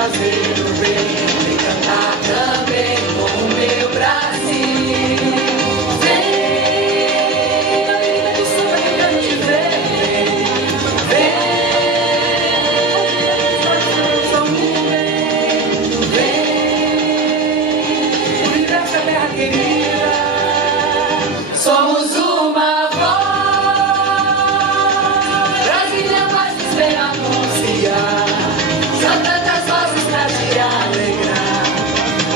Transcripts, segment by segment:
fazer o bem e cantar também com o meu Brasil. Vem, alegria do samba que eu quero te ver. Vem, vem, universo é terra querida. Somos uma voz, Brasília faz dizer anunciar. São tantas vozes pra te alegrar.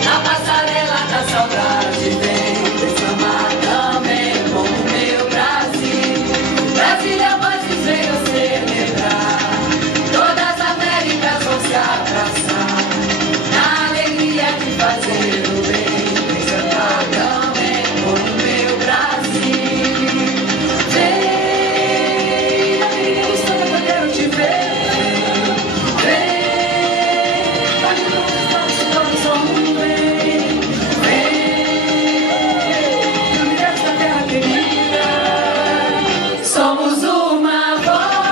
Na passarela da saudade vem declamar também com o meu Brasil. Brasília faz dizer eu celebrar. Todas as Américas vão se abraçar. Na alegria de fazer o bem, cantar também com o meu Brasil. Vem, alegria do samba que eu quero te ver. Somos uma voz,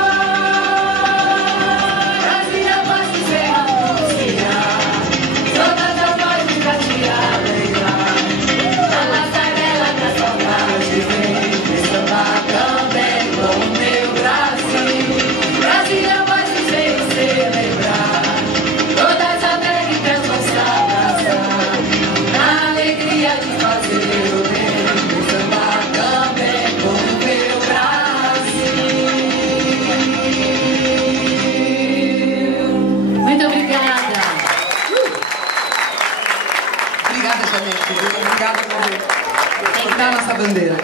Brasília faz dizer anunciar. Todas as vozes pra te alegrar. Na passarela da saudade vem cantar também com o meu Brasil. Brasília faz dizer eu celebrar. Todas as Américas vão se abraçar. Na alegria de fazer o bem, cantar também com o meu Brasil. Muito obrigada. Obrigada, gente. Obrigada por cortar nossa bandeira.